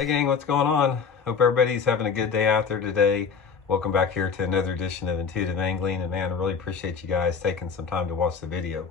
Hey gang, what's going on? Hope everybody's having a good day out there today. Welcome back here to another edition of Intuitive Angling, and man, I really appreciate you guys taking some time to watch the video.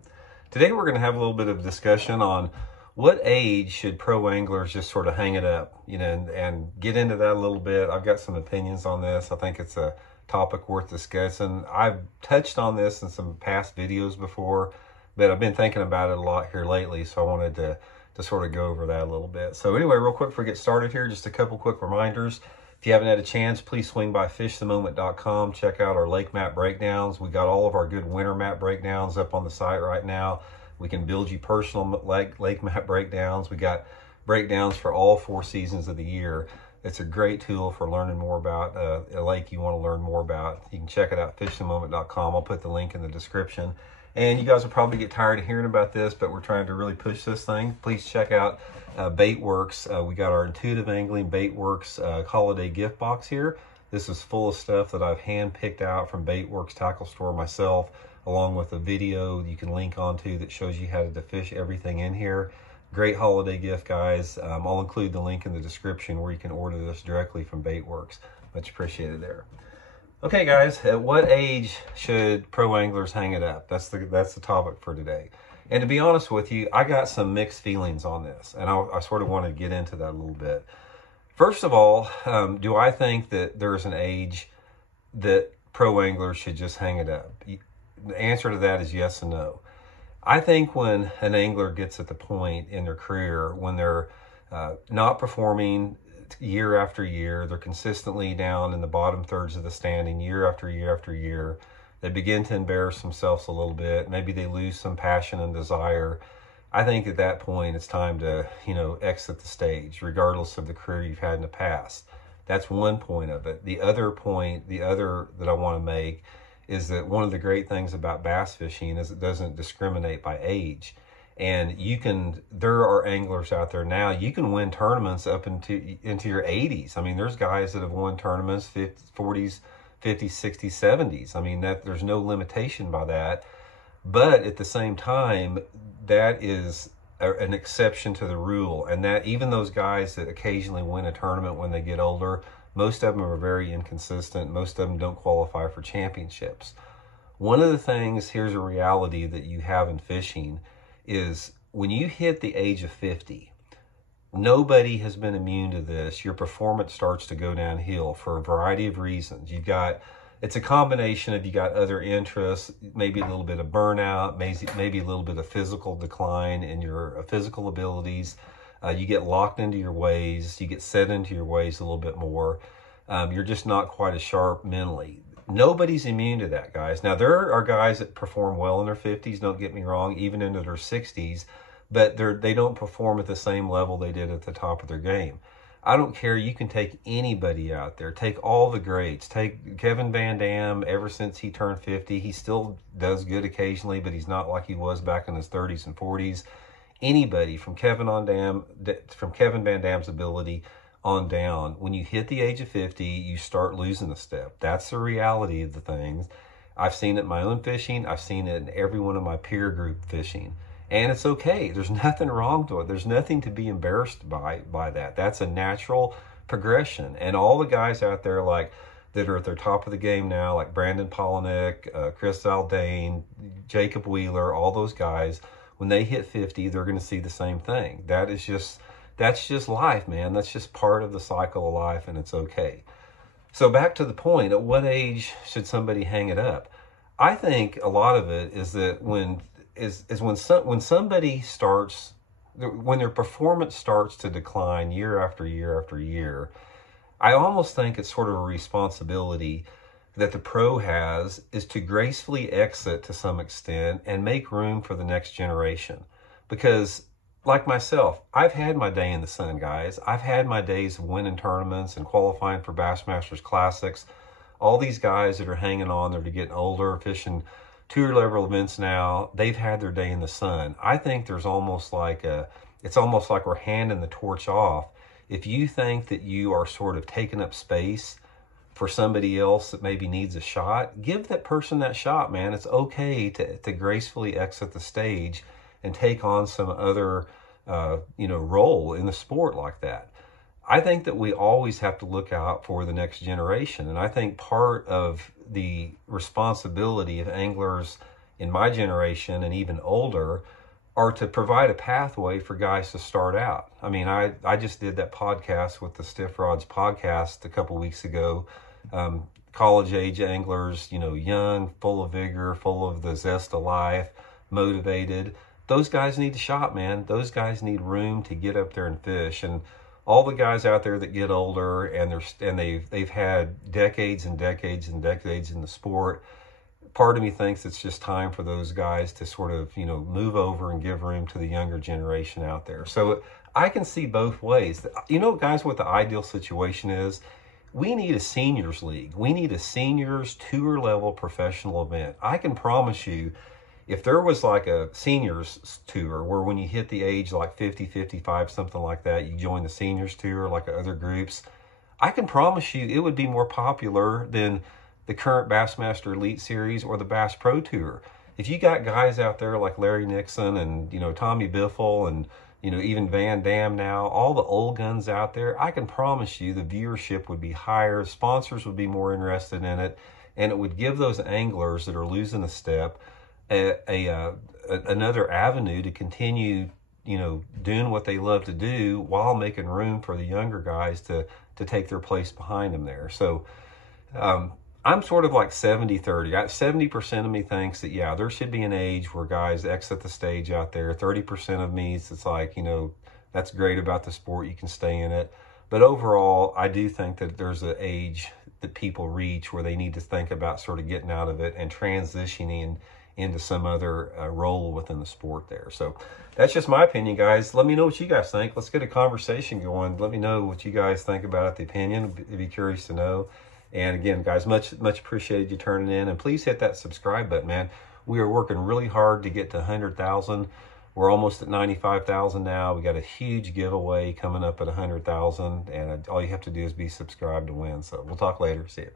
Today we're going to have a little bit of discussion on what age should pro anglers just sort of hang it up, and get into that a little bit. I've got some opinions on this. I think it's a topic worth discussing. I've touched on this in some past videos before, but I've been thinking about it a lot here lately, so I wanted to sort of go over that a little bit. So anyway, real quick before we get started here, just a couple quick reminders. If you haven't had a chance, please swing by fishthemoment.com. Check out our lake map breakdowns. We got all of our good winter map breakdowns up on the site right now. We can build you personal lake map breakdowns. We got breakdowns for all 4 seasons of the year. It's a great tool for learning more about a lake you want to learn more about. You can check it out, fishthemoment.com. I'll put the link in the description. And you guys will probably get tired of hearing about this, but we're trying to really push this thing. Please check out Baitworks. We got our Intuitive Angling Baitworks holiday gift box here. This is full of stuff that I've hand-picked out from Baitworks Tackle Store myself, along with a video you can link onto that shows you how to fish everything in here. Great holiday gift, guys. I'll include the link in the description where you can order this directly from Baitworks. Much appreciated there. Okay, guys, at what age should pro anglers hang it up? That's the topic for today. And to be honest with you, I got some mixed feelings on this, and I sort of want to get into that a little bit. First of all, do I think that there's an age that pro anglers should just hang it up? The answer to that is yes and no. I think when an angler gets at the point in their career when they're not performing year after year, they're consistently down in the bottom thirds of the standing year after year after year, they begin to embarrass themselves a little bit, maybe they lose some passion and desire. I think at that point it's time to exit the stage, regardless of the career you've had in the past. That's one point of it. The other that I want to make is that one of the great things about bass fishing is it doesn't discriminate by age. And there are anglers out there now, you can win tournaments up into your 80s. I mean, there's guys that have won tournaments 50s, 40s, 50s, 60s, 70s. I mean, there's no limitation by that. But at the same time, that is an exception to the rule. And that even those guys that occasionally win a tournament when they get older, most of them are very inconsistent. Most of them don't qualify for championships. One of the things, here's a reality that you have in fishing, is when you hit the age of 50, nobody has been immune to this. Your performance starts to go downhill for a variety of reasons. It's a combination of, you got other interests, maybe a little bit of burnout, maybe a little bit of physical decline in your physical abilities. You get locked into your ways, you get set into your ways a little bit more. You're just not quite as sharp mentally. Nobody's immune to that, guys. Now, there are guys that perform well in their 50s, don't get me wrong, even into their 60s, but they don't perform at the same level they did at the top of their game. I don't care. You can take anybody out there. Take all the greats. Take Kevin Van Dam. Ever since he turned 50, he still does good occasionally, but he's not like he was back in his 30s and 40s. Anybody from Kevin Van Dam's ability on down, when you hit the age of 50, you start losing a step. That's the reality of the things. I've seen it in my own fishing. I've seen it in every one of my peer group fishing. And it's okay. There's nothing wrong to it. There's nothing to be embarrassed by that. That's a natural progression. And all the guys out there that are at their top of the game now, like Brandon Palaniuk, Chris Zaldain, Jacob Wheeler, all those guys, when they hit 50, they're going to see the same thing. That's just life, man. That's just part of the cycle of life, and it's okay. So back to the point, at what age should somebody hang it up? I think a lot of it is that when their performance starts to decline year after year after year, I almost think it's sort of a responsibility that the pro has is to gracefully exit to some extent and make room for the next generation. Because like myself, I've had my day in the sun, guys. I've had my days of winning tournaments and qualifying for Bassmasters Classics. All these guys that are hanging on, they're getting older, fishing tour level events now, they've had their day in the sun. I think it's almost like we're handing the torch off. If you think that you are sort of taking up space for somebody else that maybe needs a shot, give that person that shot, man. It's okay to gracefully exit the stage and take on some other role in the sport like that. I think that we always have to look out for the next generation. And I think part of the responsibility of anglers in my generation and even older are to provide a pathway for guys to start out. I mean, I just did that podcast with the Stiff Rods podcast a couple weeks ago. College age anglers, you know, young, full of vigor, full of the zest of life, motivated. Those guys need to shop, man. Those guys need room to get up there and fish. And all the guys out there that get older and they've had decades and decades and decades in the sport, part of me thinks it's just time for those guys to sort of, you know, move over and give room to the younger generation out there. So I can see both ways. You know, guys, what the ideal situation is? We need a seniors league. We need a seniors tour level professional event. I can promise you, if there was like a seniors tour where when you hit the age like 50, 55, something like that, you join the seniors tour like other groups, I can promise you it would be more popular than the current Bassmaster Elite Series or the Bass Pro Tour. If you got guys out there like Larry Nixon and, you know, Tommy Biffle and, you know, even Van Dam now, all the old guns out there, I can promise you the viewership would be higher, sponsors would be more interested in it, and it would give those anglers that are losing a step another avenue to continue, you know, doing what they love to do while making room for the younger guys to take their place behind them there. So I'm sort of like 70-30. 70% of me thinks that, yeah, there should be an age where guys exit the stage out there. 30% of me, it's like, you know, that's great about the sport. You can stay in it. But overall, I do think that there's an age that people reach where they need to think about sort of getting out of it and transitioning into some other role within the sport there. So that's just my opinion, guys. Let me know what you guys think. Let's get a conversation going. Let me know what you guys think about the opinion. I'd be curious to know. And again, guys, much appreciated you turning in. And please hit that subscribe button, man. We are working really hard to get to 100,000. We're almost at 95,000 now. We got a huge giveaway coming up at 100,000. And all you have to do is be subscribed to win. So we'll talk later. See you.